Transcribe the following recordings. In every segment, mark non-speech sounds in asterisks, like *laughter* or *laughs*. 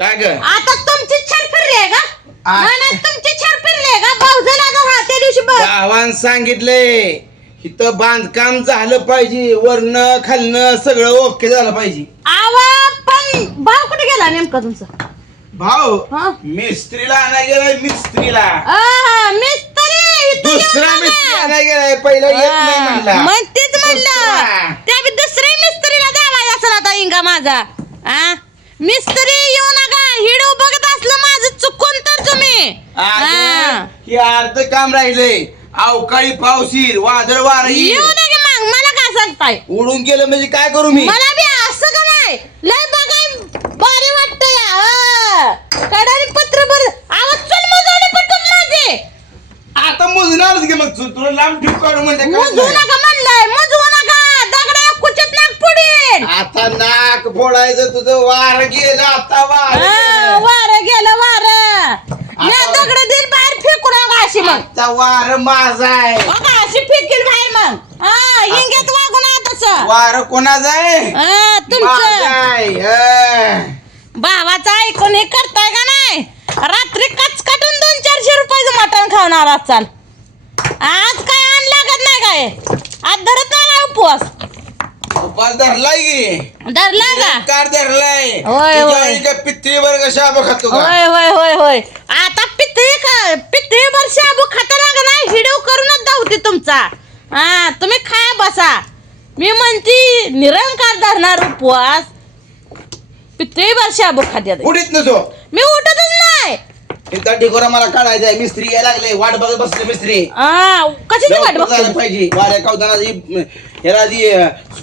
काय ग? आता तुमची छान फिरली आहे का आ- नाही नाही, तुमची छान फिरली आहे का भाऊजाला आता हा त्या दिवशी बघ. गावान सांगितले इथं बांधकाम झालं पाहिजे वरनं खालनं सगळं ओके झालं पाहिजे. आवा पण भाऊ कुठे गेला नेमका तुमचा? भाऊ हा? मिस्त्रीला आणाय गेलाय मिस्त्रीला. आ, मिस्त्री इथं दुसरा मिस्त्री. आणाय गेलाय पहिला येत नाही म्हणला. मग तेच म्हणलं. दुसरा. त्या बी दुसऱ्या मिस्त्रीला द्यावा असेल आता इंगा माझा. आ? मिस्त्री येऊ नका. हिडो बघत असलं माझं चुकून तर तुम्ही. हे. अर्ध काम राहिलंय अवकाळी पावसीर वादळ वार येऊ नका मग. मला काय सांगताय? उडून गेलं म्हणजे काय करू मी? मला बी असं का नाही? लय बघाय भारी वाटत या कडारी पत्र बर आवाज चल पटकन माझे. आता मुजणारच घे मग तू. तुला लांब ठेव काढू म्हणजे मोजू. नका म्हणलंय. मोजवू नका. दगडा कुचत नाक पुढील. आता नाक फोडायचं तुझं वार गेलं आता वार. वार गेलं वार. मी आता- दगड दिल बाहेर फेकू नका अशी मग. आता वार माझा आहे. अशी फेकील बाहेर मग. हा वागू नका तसं वार कोणाचा आहे? तुमचं. भावाचं ऐकून हे करताय का नाही? रात्री कच काटून दोन चारशे रुपयाचं मटण खाऊन आला चाल. आज काय आण लागत नाही काय? आज धरत नाही उपवास? उपास धरलाय की? धरला का? कार धरलाय. होय, तुझ्या होय. आई का पित्रीवर का शाब खातो का? होय होय होय होय. आता पितळी खा पितळी वर शाबू खाता हिडीव करूनच धावते तुमचा. हा तुम्ही खाया बसा. मी म्हणती निरंकार धरणार उपवास. पितळी वर शाबू खात्यात. उडीत नसो मी उठतच नाही. इथं ढिगोरा मला काढायचा आहे. मिस्त्री यायला लागले. वाट बघत बसले मिस्त्री. हा कशाची वाट लवकर बघतो? पाहिजे. वाऱ्या कावताना जी ह्याला जी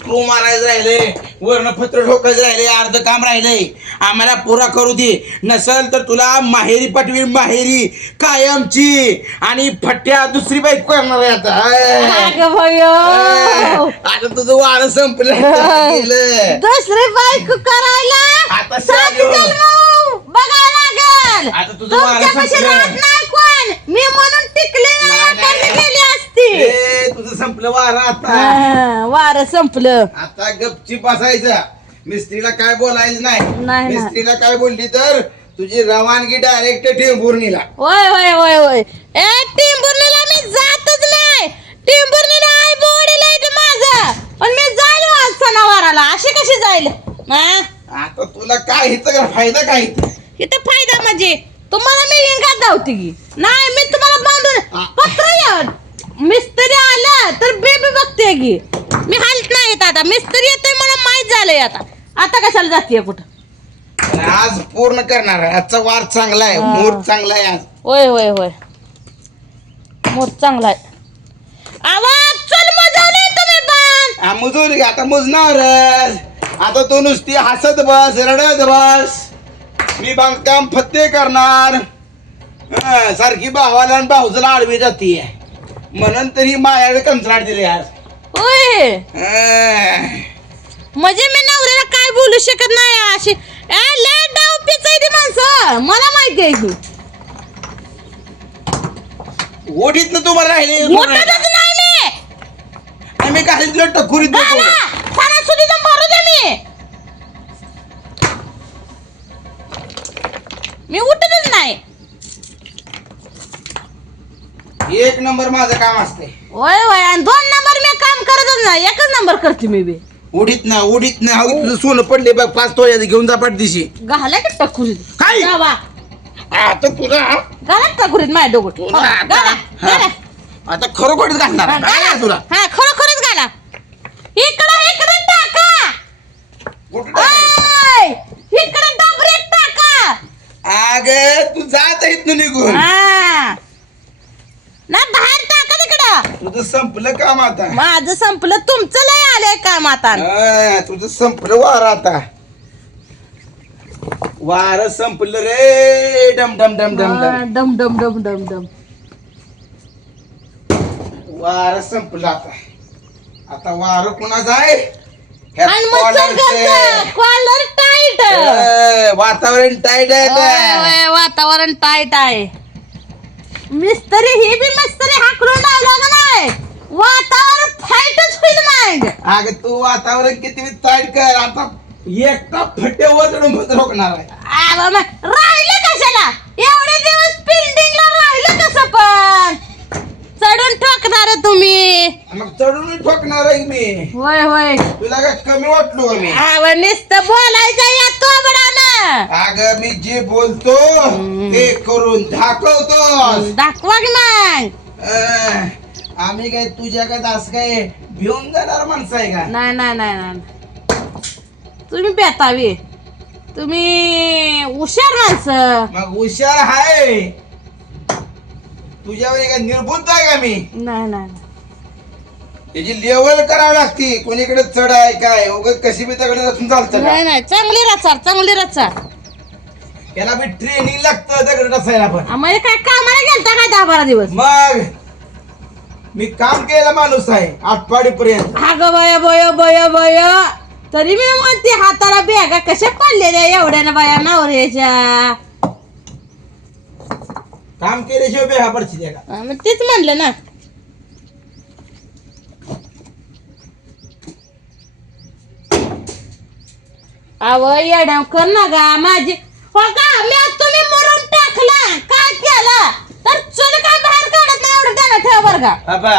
स्क्रू मारायचं राहिले वर्ण पत्र ठोकायचं राहिले अर्ध काम राहिले. आम्हाला पुरा करू दे. नसल तर तुला माहेरी पटवी माहेरी. कायमची. आणि फट्ट्या दुसरी बाईक करणार आहे आता. अय. अगं भयो. आता तुझं वारं संपलं. गेलं *laughs* दुसरी बायको करायला? आता. जन्म लागल. तुझं वारं तुमच्यापाशी संपलं. राहत नाही कोण? मी म्हणून टिकले नाही, नाही तर मी नाही. गेली असती ए, तुझं संपलं वारं आता. वारं संपलं. आता गपची बसायचं. मिस्त्रीला काय बोलायचं नाही. मिस्त्रीला काय बोलली तर तुझी रवानगी डायरेक्ट टेंभुर्णीला. होय होय होय होय. ए टिंबुर्णीला मी जातच नाही. टिंबुर्णीला आई बोडीला इथं माझं. पण मी जाईल आज सणावाराला. अशी कशी जाईल? हा? आता तुला काय हिचं फायदा काय इथं? इथं फायदा म्हणजे तुम्हाला मी इंगात धावते की? नाही मी तुम्हाला बांधून. पत्र या मिस्त्री आला तर बेबी बघते की. मी हालत नाही येत आता. मिस्त्री येतोय मला माहीत झालंय आता. आता कशाला जातीये कुठं? आज पूर्ण करणार आहे. आजचा वार चांगला आहे. मुहूर्त चांगला आहे आज. होय होय होय. मोठ चांगला आहे. आवाज चल मजावले तुम्ही पण. हा, मुजूर घे, आता मुजणारच आता तू नुसती हसत बस रडत बस. मी बांधकाम फत्ते करणार. हं, सारखी भावाला आणि भाऊजला आडवी जाते म्हणून तरी माझ्याकडे कंत्राट दिले आज. होय. म्हणजे मी नवऱ्याला काय बोलू शकत नाही अशी. ए, लय डाव पिचाय ती माणसं. मला माहिती आहे ओढीत ना तुम्हाला राहिले नाही मी. आणि मी काय तुला टकुरीत सणासुदीचं मारू दे मी. मी उठतच नाही एक नंबर माझं काम असते होय होय आणि दोन नंबर मी काम करतच नाही एकच नंबर करते मी बी. उडीत ना उडीत ना सोनं पडले बघ पाच तोळ्याचं घेऊन जा दिशी घाला की टकुरीत. काय? आता तुला? घाला टकुरीत माझ्या डोकं. तुला घाला आता? घाला हा. आता खरोखरच घालणार काय घाला. आहे तुला. हा खरोखरच घाला. इकडं इकडं टाका. कुठं टाकायचं? ओय, इकडं डबऱ्यात टाका. अग तू जात आहेत निघून. हा ना बाहेर टाका तिकडं तुझं संपलं काम आता. माझं संपलं तुमचं लय आलंय काम आता. हा, तुझं संपलं वार आता. वार संपलं रे डम डम डम डम डम. डम डम डम डम डम. वार संपलं आता. आता वार कुणाचं आहे? ह्या आणि मग कॉलरचं. कॉलर टाईट ए, वातावरण टाईट आहे. वातावरण टाईट आहे. मिस्त्री ही बी मिस्त्री हाकलून लावला का नाही? वातावरण फाईटच होईल मग अगं तू वातावरण किती टाईट कर. आता एकटा फट्ट्यावर चढून रोखणार आहे. वा मा- राहिलं कशाला? एवढे दिवस बिल्डिंगला राहिलं कसं पण? चढून ठोकणार तुम्ही. मग चढून ठोकणार आहे मी. होय होय. तुला काय कमी वाटलो का मी? आव नुसतं बोलायचं या तोबडानं. अगं मी जे बोलतो ते करून दाखवतो दाखवा की मग. अं, आम्ही काय तुझ्या काय दास काय भिवून जाणार माणसं आहे का? नाही नाही नाही नाही तुम्ही बेतावी. तुम्ही हुशार माणसं. मग हुशार आहे तुझ्यावर काय निर्बुद्ध आहे का मी? नाही नाही त्याची लेवल करावी लागती. कोणीकडे चढ आहे काय उगाच कशी बी तकडे रचून चालतं नाही का? नाही चांगली रचार चांगली रचार. त्याला बी ट्रेनिंग लागतं दगड रचायला पण. आम्हाला काय कामाला गेलता काय दहा बारा दिवस? मग? मी काम केलेला माणूस आहे आठवाडी पर्यंत अगं बय बय बय बय. तरी मी म्हणते हाताला बॅगा कशा पडलेल्या एवढ्या बाया नवऱ्याच्या? काम केल्याशिवाय बेहा पडची हा, मग तेच म्हणलं ना. अव येड्या कर ना गा माझी हो का मी तुम्ही मरून टाकला. काय केला तर चल काय बाहेर काढत नाही बर का? बाबा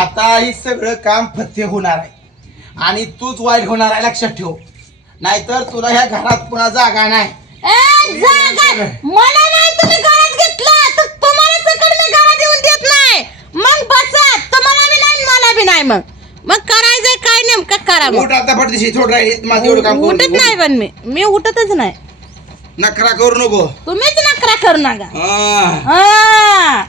आता ही सगळं काम फत्ते होणार आहे. आणि तूच वाईट होणार आहे लक्षात ठेव. नाहीतर तुला ह्या घरात पुन्हा जागा नाही. ए, जागा! मला नाही तुम्ही घरात घेतला तर तुम्हाला सकट मी घरात येऊन देत नाही. मग बसा तुम्हाला बी नाही मला बी नाही मग. मग करायचंय काय नेमकं करा मग. उठ आता पडदिशी थोडं राहील. माझं एवढं काम करून उठत दे. नाही पण मी. मी उठतच नाही. नखरा करू नको. तुम्हीच नकरा करू नका. हा. हा.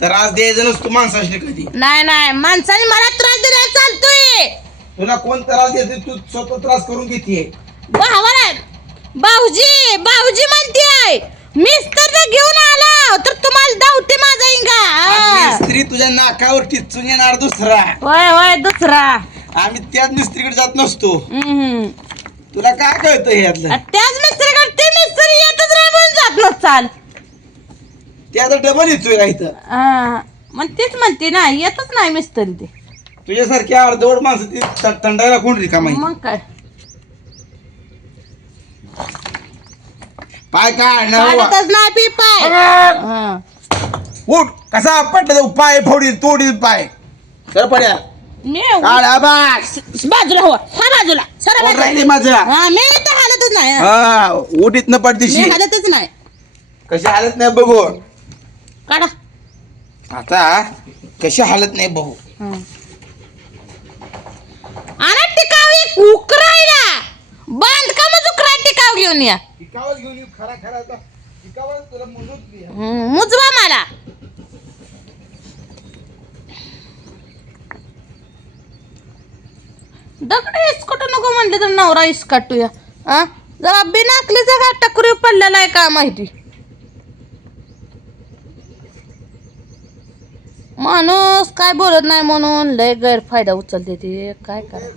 त्रास द्यायचं नसतो माणसाशी कधी? नाही नाही. माणसाने मला त्रास दिला चालतोय तुला कोण त्रास देते? तू स्वतः त्रास करून घेते भावाला भाऊजी भाऊजी म्हणते मिस्तर जर घेऊन आला तर तुम्हाला धावते माझा इंगा. स्त्री तुझ्या नाकावर टिचून येणार दुसरा. होय होय दुसरा. आम्ही त्याच मिस्त्रीकडे जात नसतो. हम्म. तुला काय कळतं हे यातलं? आणि त्याच मिस्त्रीकडे ते मिस्त्री येतच म्हणून जात नसताल ते आता डबल येतोय का इथं. हा. मग तेच म्हणते ना येतच नाही मिस्त्री ते. तुझ्यासारखी अर्धवट माणसं ती तंडायला कोण रिकामा आहे? मग काय? पाय काय ना? बाबा. काढतच नाही पी पाय. हा. उठ कसा पडला तो पाय फोडील तोडील पाय. सर पड्या. मी काढ आबास बाजूला हो हा बाजूला. सरा कोण बाजूला. माझं हा मी तर हालतच नाही. हा. हा उठीत न पडदिशी मी हालतच नाही. कशी हालत नाही बघू काढा. आता कशी हालत नाही बघू हा. आणि टिकाव एक उकरायला. बांधकामच उकरा टिकाव घेऊन या. टिकावच घेऊन येऊ खरा खरा टिकावच तुला म्हणून हम्म, मुजवा मला. दगड इसकट नको म्हणले तर नवरा इसकाटूया हा जरा बिनाकलीचा का टकरी पडलेला आहे का माहिती? माणूस काय बोलत नाही म्हणून लय गैरफायदा उचलते ते. काय करा?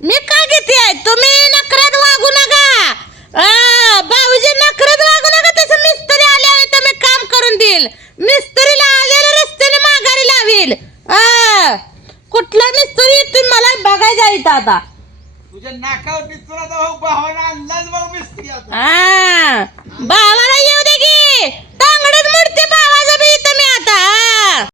मी काय घेते? आहे तुम्ही नकरात वागू नका. आ, भाऊजी नकरात वागू नका तसं मिस्त्री आल्यावर तुम्ही काम करून देईल. मिस्त्रीला आलेल्या रस्त्याने माघारी लावील. कुठला मिस्त्री तुम्ही मला बघायचा इथं आता. तुझ्या नाकावर अंदाज भाऊ मिस्त्री भावाला येऊ दे की. ભાઈ તમે હતા હા.